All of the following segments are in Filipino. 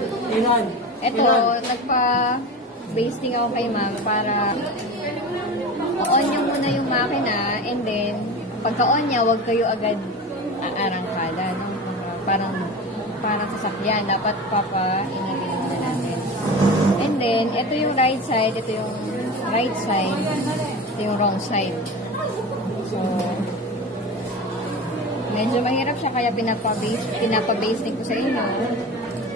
Ito, nagpa-basting ako kay ma'am para on nyo muna yung makina and then pagka-on niya, huwag kayo agad aarangkada. No? Parang sasakyan. Dapat papa-inagin muna natin. And then, ito yung right side, ito yung right side, ito yung wrong side. So, medyo mahirap siya kaya pinapa-basting ko sa inyo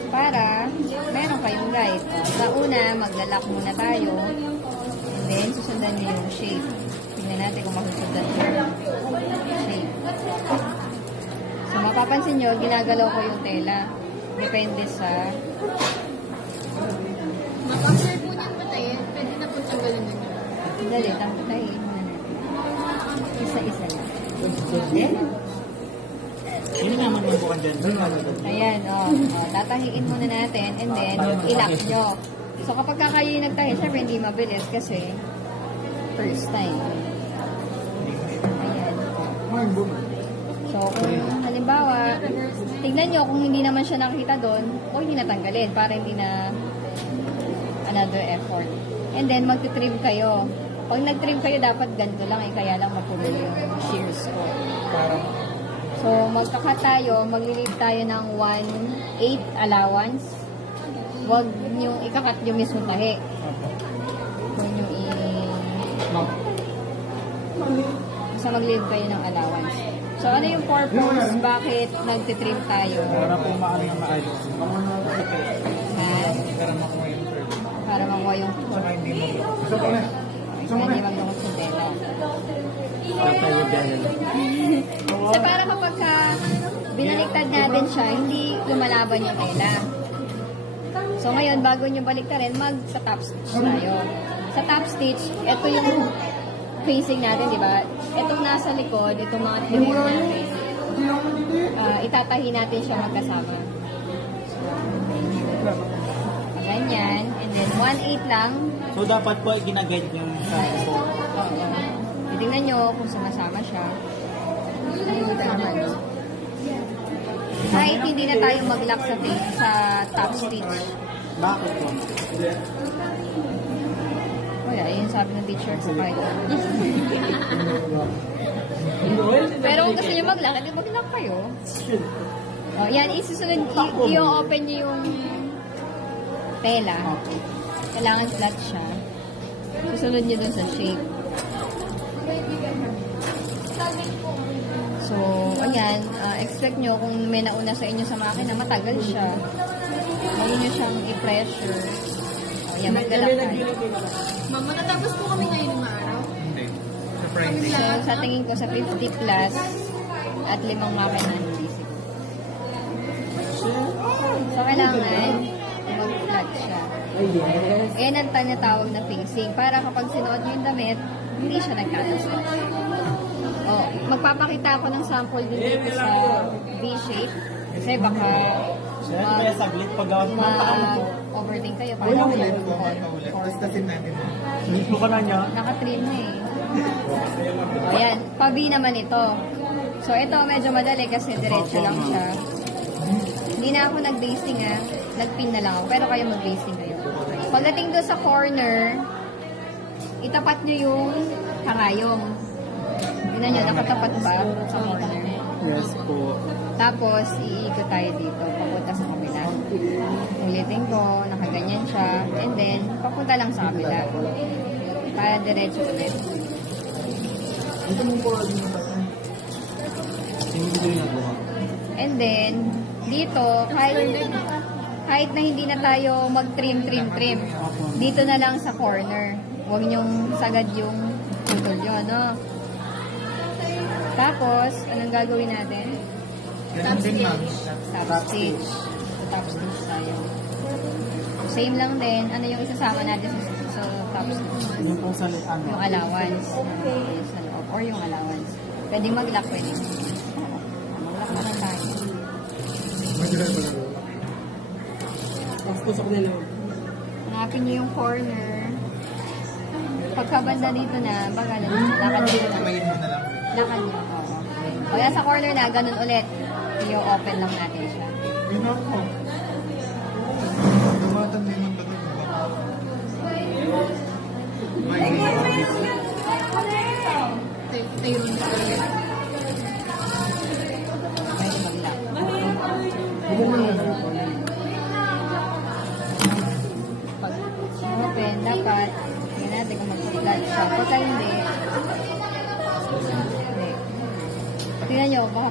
para meron kayong guide. Sa una, maglalak muna tayo and then susundan niyo yung shape. Tingnan natin kung masusundan yung shape. So, mapapansin nyo, ginagalaw ko yung tela. Depende sa... Mapag-share po niyan patayin, pwede na po tanggalin na niyo. Dali, tayin muna natin. Isa-isa lang. Yun naman yung bukan dyan. Ayan, tatahiin muna natin and then ilak nyo. So kapag kayo yung nagtahi, syempre hindi mabilis kasi first time. Ayan. So kung halimbawa, tignan nyo kung hindi naman siya nakita doon, o hindi natanggalin para hindi na another effort. And then magti-trim kayo. Pag nag-trim kayo, dapat ganito lang kaya lang mapulol yung shears ko. So, magkakat tayo, maglilip tayo ng 1/8 allowance. Huwag nyo ikakat yung mismo tahi. Huwag nyo So, maglilip kayo ng allowance. So, ano yung purpose? Bakit nagtitrim tayo? Para po maano na maayos. Ha? Para makuha yung... Saka hindi mo. Hindi maglungkot sa tela. Tatayo dyan. So, para kapag binaliktad natin siya, hindi lumalaban yung tela. So, ngayon, bago nyo baliktarin, mag-top stitch tayo. Sa top stitch, ito yung facing natin, di ba? Itong nasa likod, itong mga trim natin, itatahi natin siya magkasama. So, ganyan. And then, 1/8 lang. So, dapat po ginaguide yung size po. Titingnan nyo kung sumasama siya. Kahit hindi na tayo mag-lock sa top stitch. Bakit po? Wala, yun sabi ng teacher ko kahit. Pero kung gusto nyo mag-lock, hindi mag-lock kayo. O, yan, isusunod, i-open nyo yung tela. Kailangan flat siya. Susunod nyo dun sa shape. So, ayan, expect nyo kung may nauna sa inyo sa makina, matagal siya. Huwag nyo siyang i-pressure. Ayan, maglalak tayo. Ma'am, matatapos po kami ngayon ng araw. Hindi. Sa Friday. So, sa tingin ko sa 50 plus at 5 makina, hindi siguro. So, kailangan mag-flat siya. Ayan ang tinatawag na facing. Para kapag sinuot nyo yung damit, hindi siya nagkatastas. Magpapakita ako ng sample din dito sa V-shape. Kasi baka Kaya saglit pag-gawin mo. overthink kayo. Ulit po. Tapos tasin natin. Ulit mo ka na niya. Naka-trim na eh. Ayan, pa-V naman ito. So ito medyo madali kasi diretso lang siya. Hindi na ako nag-basting nag-pin na lang ako. Pero kayo mag-basting kayo. Pagdating doon sa corner, itapat nyo yung karayom. Tignan nyo, nakatapat ba sa corner? Yes po. Tapos, iikot tayo dito, papunta sa kabila. Ulitin ko, nakaganyan siya. And then, papunta lang sa kabila. Para diretso ulit. And then, dito, kahit na hindi na tayo mag-trim, dito na lang sa corner. Huwag nyong sagad yung putol yun, no? Tapos, anong gagawin natin? Top stitch. Top stitch. So, top stitch tayo. Same lang din. Ano yung isasama natin sa top stitch? Yung pong sa ano? Yung allowance. Sa loob. Or yung allowance. Pwede mag-lock, pwede. Mag-lock na lang tayo. Tapos ako nila. Hanapin nyo yung corner. Pagkabanda dito na, baga na, lakad dito na. Lakad nyo. Kaya sa corner na, ganun ulit. I-open lang natin siya.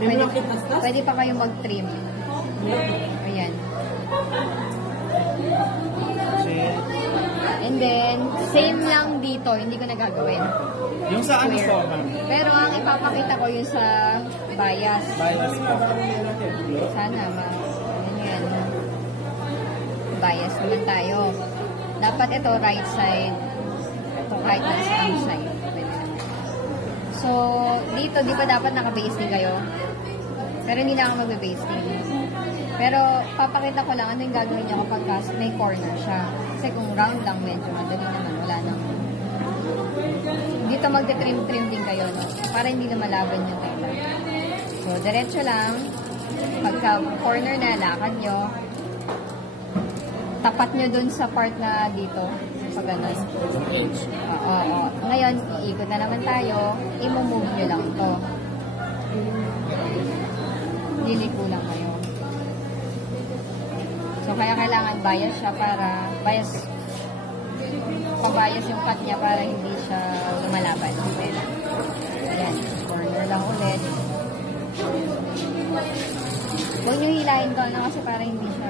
Pwede pa kayong mag-trim. Ayan. And then, same lang dito, hindi ko nagagawin. Yung sa ano po, ma'am? Pero ang ipapakita ko yung sa bias. Bias po. Sana, ano yan. Bias naman tayo. Dapat ito right side. Ito kahit na sa wrong side. Pwede naman. So, dito, di ba dapat naka-base din kayo? Pero hindi na ako mag-base din. Pero, papakita ko lang ano yung gagawin niya kapag may corner siya. Kasi kung round lang, medyo madali naman. Wala nang... Dito magte-trim-trim din kayo, no? Para hindi na malaban yung tela. So, diretso lang. Pagka corner na, lakad nyo. Tapat nyo dun sa part na dito. Pag ganun. Oo. Ngayon, iikot na naman tayo. I-move nyo lang to. Liliko lang kayo. So, kaya kailangan bias siya para pabayas yung cut niya para hindi siya lumalaban. Ayan, corner lang ulit. Huwag nyo hilahin ko kasi para hindi siya